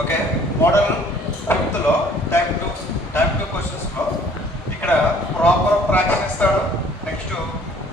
Okay, model 5లో type 2 క్వశ్చన్స్లో ఇక్కడ proper fraction ఇస్తాడు. Next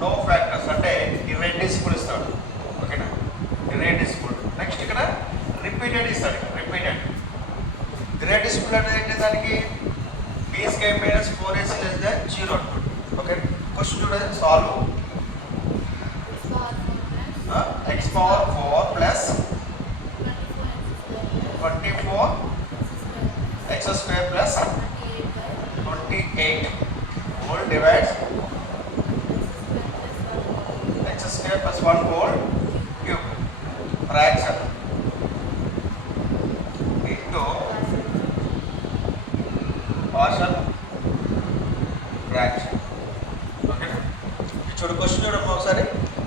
no factors అంటే ఇర్రెడ్యూసిబుల్ ఇస్తాడు. ఓకేనా, ఇర్రెడ్యూసిబుల్. నెక్స్ట్ ఇక్కడ రిపీటెడ్ ఇస్తాడు. ఇర్రెడ్యూసిబుల్ అంటే ఏంటి, దానికి b square minus 4ac less than 0 అంటాడు. ఓకే, క్వశ్చన్ చూడండి, solve x power 4 plus 24 x square plus 28 whole divides x square plus 1 whole cube fraction into partial fraction. Okay, చూడు question చూడండి ఒకసారి.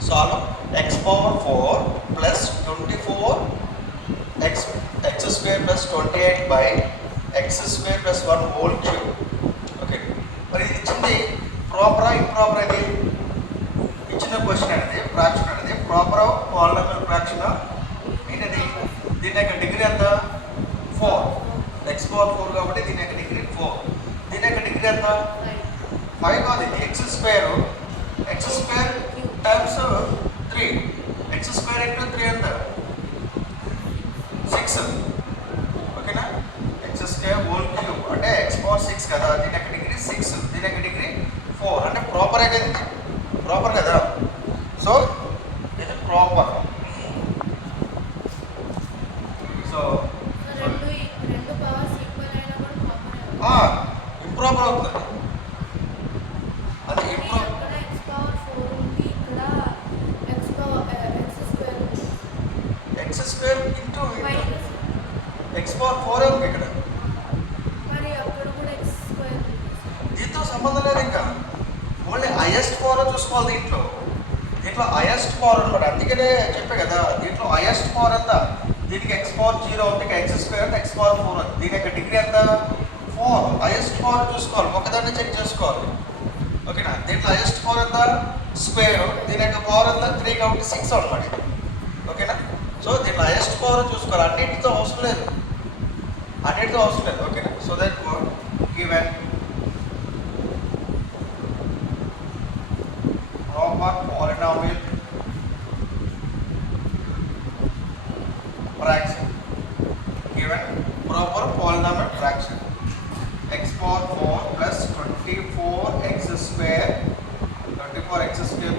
Solve x power 4 plus 24 x square plus 28 by x square plus 1 whole cube. Okay, మరి ఇది ఇచ్చింది ప్రాపరా improper? ఇది ఇచ్చిన question అనేది fraction అనేది ప్రాపర్ పాలినామియల్ ఫ్రాక్షన్ ఏంటది? దీని యొక్క డిగ్రీ ఎంత? 4. x పవర్ 4 కాబట్టి దీని యొక్క డిగ్రీ 4. దీని యొక్క డిగ్రీ ఎంత? 5 కాదు, ఇది x square times 3. x square into 3 ఎంత? 6. ఓకేనా, x స్క్వేర్ హోల్ క్యూబ్ అంటే x పవర్ 6 కదా, దీని యొక్క డిగ్రీ 6, దీని యొక్క డిగ్రీ 4. అంటే ప్రాపర్ అయితే ప్రాపర్ కదా. సో ఇది ప్రాపర్. సో ఇంప్రాపర్ అవుతుంది. అది x square into x power 4 ఉంది ఇక్కడ. దీంతో సంబంధం లేదు, ఇంకా ఓన్లీ హైయెస్ట్ పవర్ చూసుకోవాలి. దీంట్లో హైయెస్ట్ పవర్ అనమాట. అందుకనే చెప్పే కదా, దీంట్లో హైయెస్ట్ పవర్ ఎంత? దీనికి x పవర్ 0 ఉంది, x స్క్వేర్ x పవర్ 4 ఉంది. దీని యొక్క డిగ్రీ ఎంత? 4. హైయెస్ట్ పవర్ చూసుకోవాలి, ఒకదాన్ని చెక్ చేసుకోవాలి. ఓకేనా, దీంట్లో హైయెస్ట్ పవర్ ఎంత? స్క్వేర్. దీని యొక్క పవర్ ఎంత? 3 కాబట్టి 6 అనమాట. ఓకేనా, సో దీంట్లో హైయెస్ట్ పవర్ చూసుకోవాలి. అన్నిటితో అవసరం లేదు. ఓకేనా, so that given proper polynomial fraction. x power 4 plus 24x square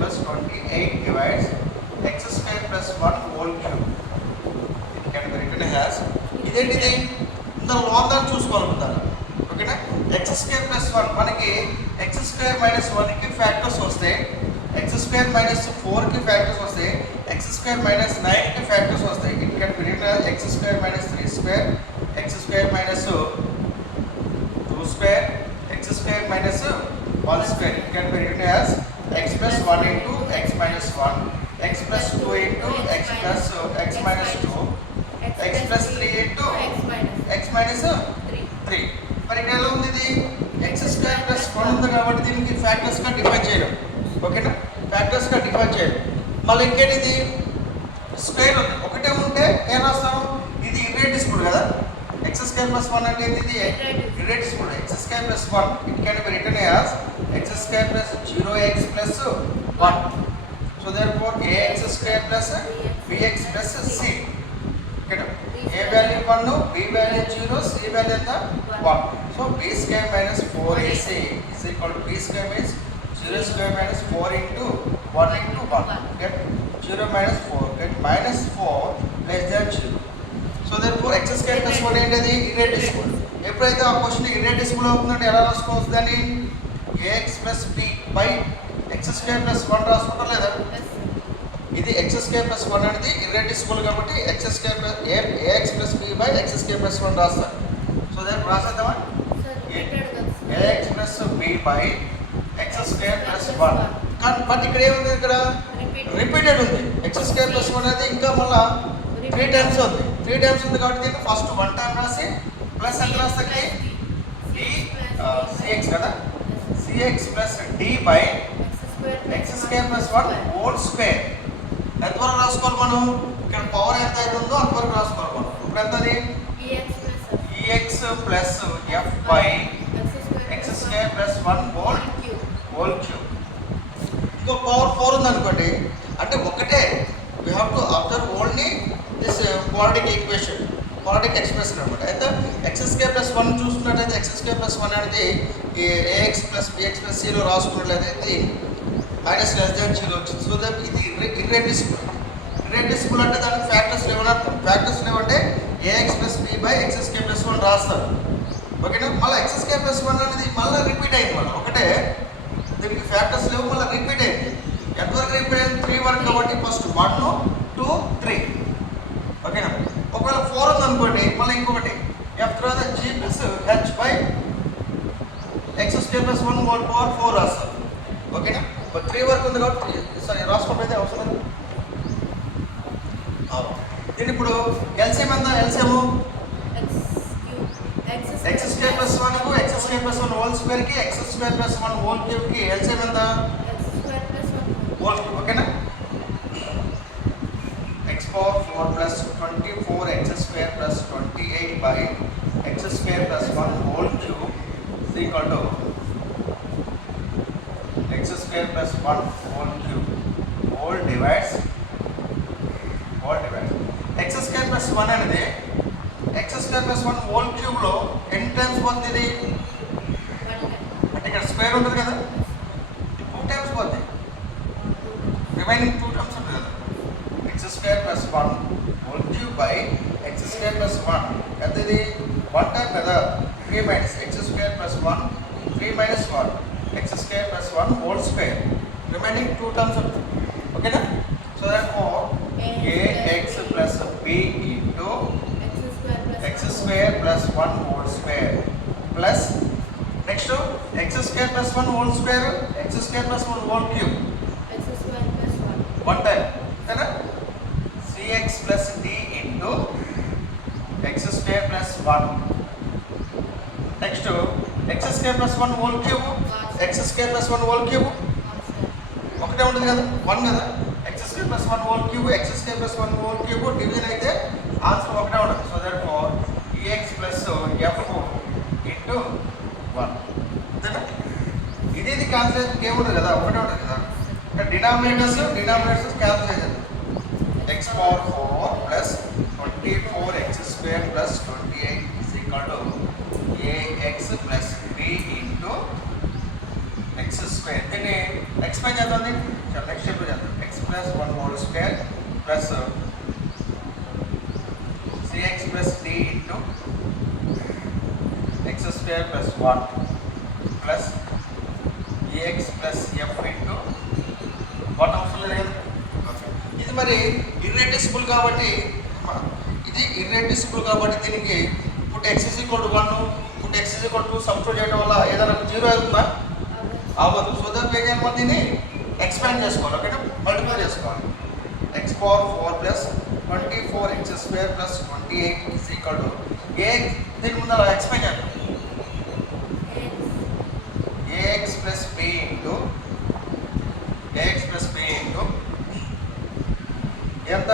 plus 28 divides x square plus 1 whole cube. It can be written as ఇదేంటిది? ఇంత లాంగ్ దాన్ని చూసుకోవాలనుకుంటారు. ఓకేనా, x స్క్వేర్ ప్లస్ 1 మనకి x స్క్వేర్ మైనస్ 1కి ఫ్యాక్టర్స్ వస్తాయి, x square minus 4కి factors వస్తాయి, x square minus 9కి ఫ్యాక్టర్స్ వస్తాయి. It can be written as x square minus 3 square, x square minus 2 square, x square minus 1 square. It can be written as x plus 1 into x minus 1, x plus 2 into x plus x minus 2, x plus 3 into x minus 3. మరి ఇక్కడ ఎలా ఉంది? ఇది x square plus 1 ఉంది కాబట్టి దీనికి ఫ్యాక్టర్స్గా define చేయడం. ఓకేనా, ఫ్యాక్టర్స్గా డిఫైన్ చేయడం. మళ్ళీ ఇంకేంటిది? స్క్వేర్ ఉంది. ఒకటే ఉంటే ఏం రాస్తాం? ఇది ఇర్రెడ్యూసిబుల్ కదా. x స్క్వేర్ ప్లస్ 1 అంటే ఇది irreducible. x square plus 1 it can be written as x square plus 0x plus 1. So therefore ax square plus bx plus c. ఓకేనా, a value 1, b value 0, c value ఎంత? 1. So b square minus 4ac is equal to b square means 0 square minus 4 into 1 into 1. get 0 minus 4 get minus 4 less than 0. So therefore x square plus 1 ఏంటిది? Irreducible. ఎప్పుడైతే ఆ question irreducible అవుతుందంటే ఎలా రాసుకోవచ్చు దాన్ని? ax plus b by x square plus 1 రాసుకుంటాం లేదా? ఇది x స్క్వేర్ ప్లస్ 1 అనేది ఇర్రెడ్యూసిబుల్ కాబట్టి x square plus ax plus b by x square plus 1 రాస్తాం. సో దేర్ఫోర్ రాసేద్దామా? ax plus b by x square plus 1. కానీ బట్ ఇక్కడ ఏముంది? ఇక్కడ రిపీటెడ్ ఉంది. x స్క్వేర్ ప్లస్ 1 అనేది ఇంకా మళ్ళీ 3 టైమ్స్ ఉంది. 3 టైమ్స్ ఉంది కాబట్టి దీన్ని ఫస్ట్ 1 టైం రాసి ప్లస్ ఎంత రాస్తే cx కదా, cx plus d by x square plus 1 whole square. ఎంతవరకు రాసుకోవాలి మనం? ఇక్కడ పవర్ ఎంత అయితే ఉందో అంతవరకు రాసుకోవాలి మనం. ఇప్పుడు ఎంత? plus f by x square plus 1 whole cube. ఇంకో పవర్ 4 ఉందనుకోండి, అంటే ఒకటే we have to observe only this quadratic equation, quadratic expression అనమాట. అయితే ఎక్స్ స్క్వేర్ ప్లస్ 1 చూసుకున్నట్టయితే ఎక్స్ స్క్వేర్ ప్లస్ 1 అనేది ఏఎక్స్ ప్లస్ బిఎక్స్ ప్లస్ సిలో రాసుకున్నట్లయితే మైనస్ లెస్ దాన్ 0 వచ్చింది. సో దట్ ఇది ఇర్రెడ్యూసిబుల్. ఇర్రెడ్యూసిబుల్ అంటే దానికి ఫ్యాక్టర్స్ లేవని అర్థం. ఫ్యాక్టర్స్ లేవంటే a x plus b by x square plus 1 రాస్తారు. ఓకేనా? మళ్ళీ ఎక్స్ స్క్వేర్ ప్లస్ 1 అనేది మళ్ళీ రిపీట్ అయింది. మళ్ళీ ఒకటే, దీనికి ఫ్యాక్టర్స్ లేవు, మళ్ళీ రిపీట్ అయింది. ఎంతవరకు రిపీట్ అయింది? 3 వరకు. కాబట్టి ఫస్ట్ 1 2 3. ఓకేనా? ఒకవేళ 4 ఉందనుకోండి, మళ్ళీ ఇంకొకటి ఎఫ్ తర్వాత g plus h by x square plus 1 whole power 4 రాస్తారు. ఓకేనా? 3 వరకు ఉంది కాబట్టి సరే రాసుకోవడం అయితే అవసరం లేదు. దీన్ని ఇప్పుడు ఎల్సిఎం ఎంత? ఎల్సిఎం ఎక్స్ స్క్వేర్ ప్లస్ 1 కు x square plus 1 whole square కి x square plus 1 whole cube కి ఎల్సిఎం ఎంత? Whole cube. ఓకేనా? x power 4 plus 24 x square plus 28 by x square plus 1 whole cube is equal to x square plus 1 whole cube whole divides x square plus 1 అనేది x square plus 1 whole cube లో ఎన్ని times పోతుంది? అంటే ఇక్కడ square ఉంటుంది కదా, 2 times పోతుంది. Remaining 2 times ఉంటుంది కదా. x square plus 1 whole cube by x square plus 1 ఎంత ఇది? 1 టైం కదా. 3 minus x square plus 1 3 minus 1 x square plus 1 whole square. Remaining 2 terms ఉంటుంది. ఓకేనా? So therefore ax plus b into x square plus 1 whole square plus next x square plus 1 whole square x square plus 1 whole cube x square plus 1 1 time కదా. cx plus d into x square plus 1 next x square plus 1 whole cube x square plus 1 whole cube ఒకటే ఉంటుంది కదా, 1 కదా. x square plus 1 whole cube x square plus 1 whole cube division అయితే answer ఒకటే ఉంటుంది. So therefore ex plus f into 1 అంతేనా? ఇది cancel అయితే ఏముంటుంది కదా, ఒకటే ఉంటుంది కదా. ఇక్కడ డినామినేటర్స్ క్యాన్సిల్ అవుతుంది. x power 4 plus 24 x square plus 28 is equal to ax plus b into x square. దీన్ని ఎక్స్ప్లెయిన్ చేద్దాం. నెక్స్ట్ స్టెప్ చేద్దాం. x plus 1 whole square plus cx plus d into x square plus 1 plus ax plus f into 1 అవసరం లేదు కదా. ఇది మరి irreducible కాబట్టి దీనికి ఇప్పుడు x is equal to 1 ఇప్పుడు x is equal to substitute చేయడం వల్ల ఏదైనా 0 అవుతుందా? అవ్వదు. సో దట్ ఏం చేయాలి? దీన్ని ఎక్స్పాండ్ చేసుకోవాలి. ఓకేనా? మల్టిప్లై చేసుకోవాలి. x power 4 plus 24 x square plus 28 is equal to దీని ముందు అలా ఎక్స్పాండ్ చేద్దాం. ax plus b into ఎంత?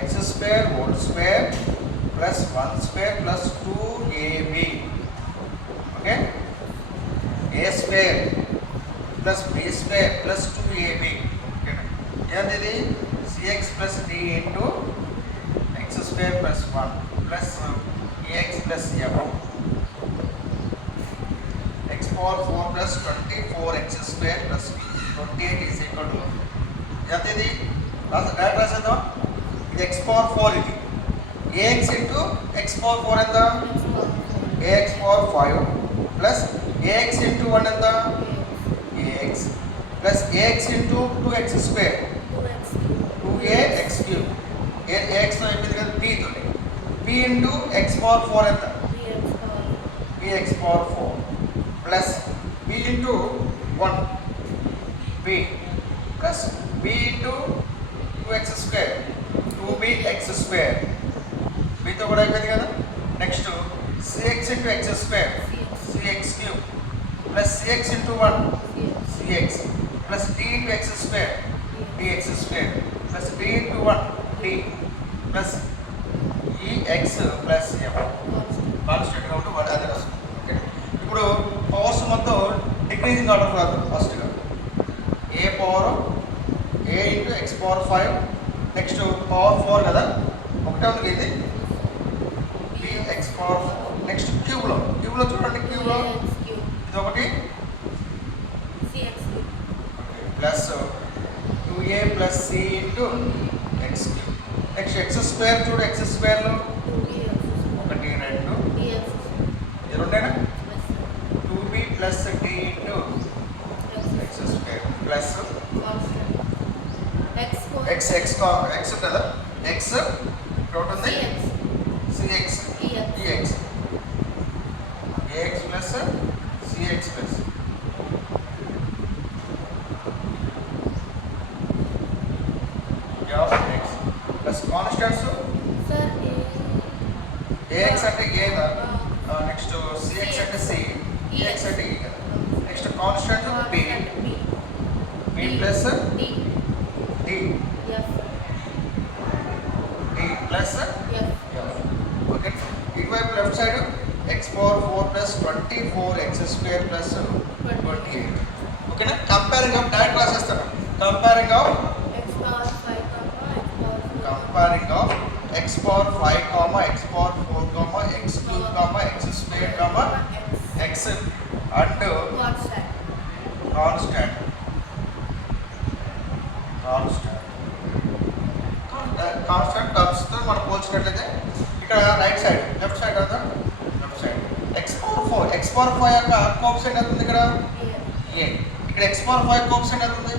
x square whole square plus 1 square plus 2ab. Okay? a square plus b square plus 2ab. ఓకేనా? ఏంటిది? cx plus d into x square plus 1 plus ax plus f x power 4 plus 24 x square plus 28 is equal to ఎంతిది? Direct రాసేద్దాం. ఇది x power 4 ఇది. ax into x power 4 ఎంత? ax power 5 plus ax into 1 ఎంత? ax plus ax into 2x square 2ax cube. ax తో అయిపోయింది కదా, p తోటి. p into x power 4 ఎంత? px power 4 plus b into 1 b plus b into 2x square 2bx square. b తో కూడా అయిపోయింది కదా. Next cx into x square cx cube plus cx into 1 cx plus d into x square dx square plus d into 1 d plus ex plus f. Constant కాబట్టి increasing order రాదు ఫస్ట్గా a power a into x power 5 next power 4 కదా ఒకటే ఉంది ఇది b x power 4 next క్యూబ్లో చూడండి క్యూబ్లో ఇది ఒకటి plus 2a plus c into x cube next x square చూడు ఎక్స్ స్క్వేర్లో 1 2 ఇది రెండేనా 2b plus d into x square plus x కదా x టోటల్ ఉంది cx ex ax plus cx plus f x plus constants ax అంటే a కదా next cx అంటే c ex అంటే e కదా next constant b plus d plus okay ఇటువైపు left side x power 4 plus 24 x square plus 28 ఓకేనా comparing of direct రాసేస్తాను comparing of x power 5 comma x power 4 comma x cube comma x square comma x and constant టర్మ్స్తో మనం పోల్చినట్లయితే ఇక్కడ right side left side అవుతా left side x power 5 యొక్క coefficient ఎంత ఉంది ఇక్కడ ఏ ఇక్కడ ఎక్స్ పవర్ 5 కోఎఫిషియంట్ ఎంత ఉంది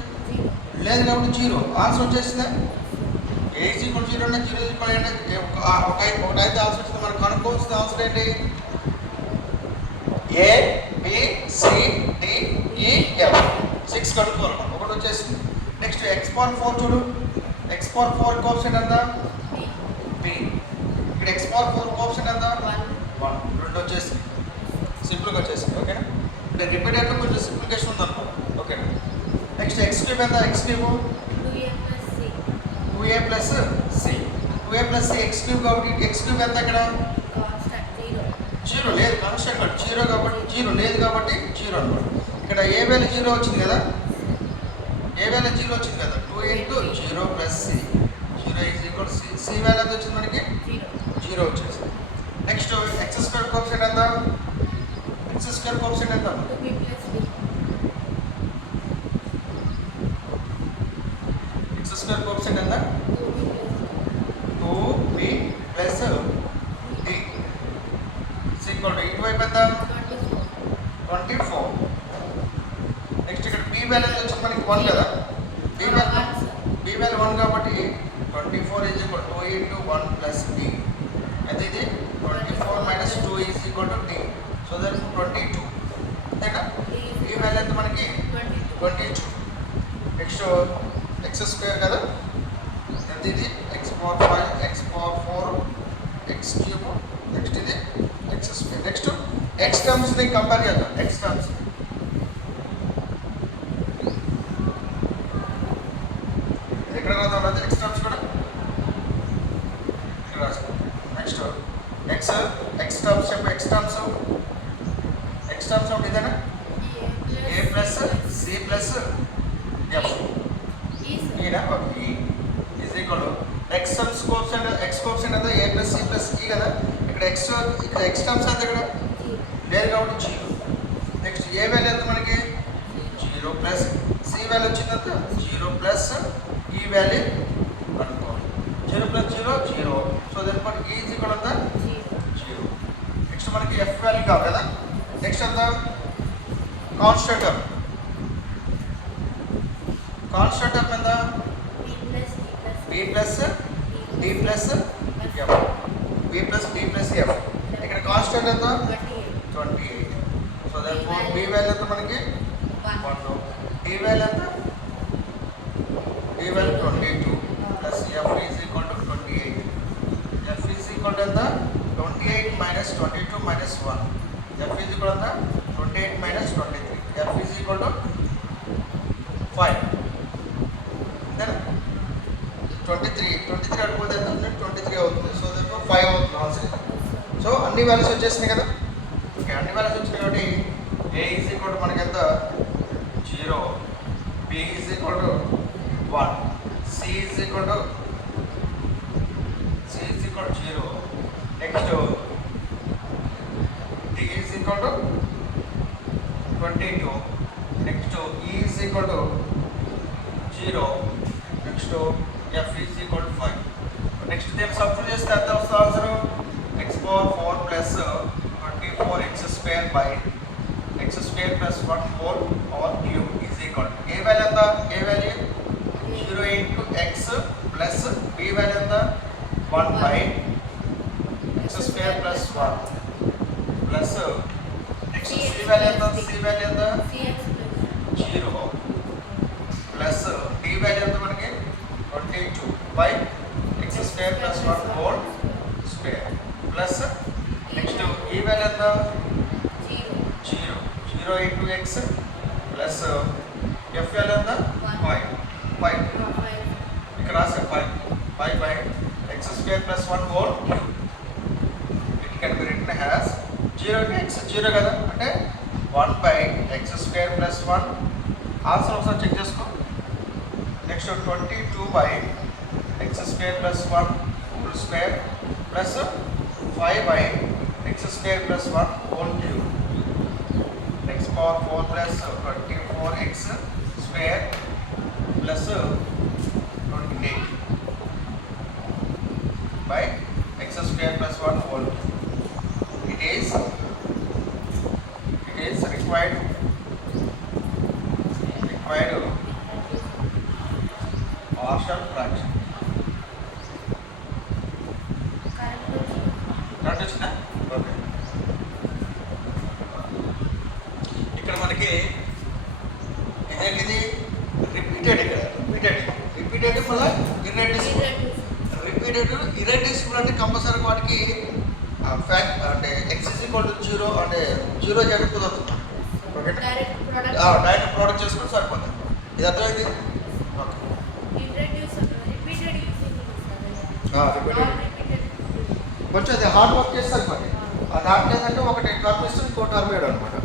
లేదు కాబట్టి 0 ఆన్సర్ వచ్చేసిందా ఏ ఈజ్ ఈక్వల్ 0 అంటే 0 ఈజ్ ఈక్వల్ అంటే ఒకటైతే ఆన్సర్ వస్తుంది మనకు కనుక్కోవాల్సిన ఆన్సర్ ఏంటి ఏ బి సి డి ఈ ఎఫ్ 6 కనుక్కోవాలి ఒకటి వచ్చేసింది నెక్స్ట్ ఎక్స్ పవర్ 4 చూడు ఎక్స్ పవర్ 4 కోఎఫిషియంట్ ఎంత బి ఇక్కడ ఎక్స్ పవర్ 4 కోఎఫిషియంట్ ఎంత 1 రెండు వచ్చేసింది సింపుల్గా వచ్చేసింది ఓకేనా అంటే రిపీటెడ్లో కొంచెం సింప్లికేషన్ ఉందనుకో ఓకేనా నెక్స్ట్ ఎక్స్ క్యూబ్ ఎంత x cube 2a plus c x cube కాబట్టి ఎక్స్ క్యూబ్ ఎంత ఇక్కడ 0 లేదు కాన్స్టెంట్ కాదు 0 కాబట్టి 0 లేదు కాబట్టి 0 అన్నమాట ఇక్కడ ఏ వాల్యూ 0 వచ్చింది కదా ఏ వాల్యూ 0 వచ్చింది కదా 2 into 0 plus c 0 is equal c c value ఎంత వచ్చింది మనకి 0 వచ్చేసింది నెక్స్ట్ ఎక్స్ స్క్వేర్ కోఎఫిషియంట్ ఎంత ఎక్స్ స్క్వేర్ కోఎఫిషియంట్ ఎంత ఎక్స్ స్క్వేర్ కోఎఫిషియంట్ ఎంత 2b ప్లస్ d ఈక్వల్ ఇటువైపు ఎంత 24 నెక్స్ట్ ఇక్కడ b వాల్యూ వచ్చి మనకి 1 కదా b వాల్యూ 1 కాబట్టి 24 is equal 2 into 1 plus d అయితే ఇది 24 minus 2 is equal to d so that 22 అంతేనా b వాల్యూ ఎంత మనకి 22 నెక్స్ట్ ఎక్స్ స్క్వేర్ కదా ఎంత ఇది x power 5 x power 4 x cube next ఇది ఎక్స్ స్క్వేర్ నెక్స్ట్ ఎక్స్ టర్మ్స్ని కంపేర్ చేద్దాం ఎక్స్ టర్మ్స్ ఎక్కడ రాద్దాం ఎక్స్ టర్మ్స్ కూడా ఇక్కడ రాసుకో నెక్స్ట్ ఎక్స్ టర్మ్స్ చెప్పు ఎక్స్ టర్మ్స్ ఒకటి ఇదేనా a plus c plus f ఈనా e is equal x terms coefficient అంతా ఏ ప్లస్ సి ప్లస్ ఈ కదా ఇక్కడ ఎక్స్ టర్మ్స్ అంతా ఇక్కడ లేదు కాబట్టి 0 నెక్స్ట్ ఏ వాల్యూ ఎంత మనకి 0 ప్లస్ సి వాల్యూ వచ్చిందంత 0 ప్లస్ ఈ వాల్యూ అనుకోవాలి 0 ప్లస్ 0 సో దట్ బట్ ఈ ఈజ్ ఈక్వల్ అంతా 0 నెక్స్ట్ మనకి ఎఫ్ వాల్యూ కావాలి కదా నెక్స్ట్ అంతా కాన్స్టెంట్ టర్మ్ ఎంత b plus d plus F b plus d plus F ఇక్కడ కాన్స్టెంట్ ఎంత 28 సో దట్ b వాల్యూ ఎంత మనకి 1 d వాల్యూ ఎంత d value 22 plus F is equal to 28 F is equal to ఎంత 28 minus 22 minus 1 F is equal ఎంత 28 minus 23 F is equal to 5 23 అడుగుతుంది ఎంత 23 అవుతుంది సో దట్ 5 అవుతుంది ఆన్సర్ సో అన్ని వాల్యూస్ వచ్చేసినాయి కదా ఓకే అన్ని వాల్యూస్ వచ్చినాయి కాబట్టి A is equal to మనకి ఎంత 0, B is equal to 1, C is equal to 0. Next D is equal to 22. Next E is equal to 0. Next F is equal to 5. Next then substitute చేస్తే ఎంత వస్తుంది answer x power 4 plus 24 x square by x square plus 1 whole power cube is equal to a value ఎంత a value 0 into x plus b value ఎంత 1 by x square plus 1 plus next c value ఎంత c value ఎంత Cx plus 0 plus d value ఎంత మనకి 22 by x square plus 1 whole square plus next e value ఎంత 0 into x plus f value ఎంత 5 ఇక్కడ రాసే 5 by x square plus 1 whole cube. It can be written as 0 into x 0 కదా అంటే 1 by x square plus 1 answer ఒకసారి check చేసుకో. Next 22 by x square plus 1 whole square plus 5 by x square plus 1 whole cube. X power 4 plus 24x square plus 28 by x square plus 1 whole cube. It is required partial fraction. Correct వచ్చిందా? Okay. ఇక్కడ మనకి ఇదేంటిది repeated మళ్ళీ irreducible అంటే compulsory వాటికి fact అంటే x is equal to 0 అంటే 0 చేయడం కుదరదు. ఓకే డైరెక్ట్ ప్రోడక్ట్ చేసుకుంటే సరిపోతుంది. ఇది అర్థమైంది? ఓకే కొంచెం అది హార్డ్ వర్క్ చేస్తే సరిపోతుంది. అది హార్డ్ లేదంటే ఒకటి టర్మ్ ఇస్తుంది ఇంకో టర్మ్ వేయడం అనమాట.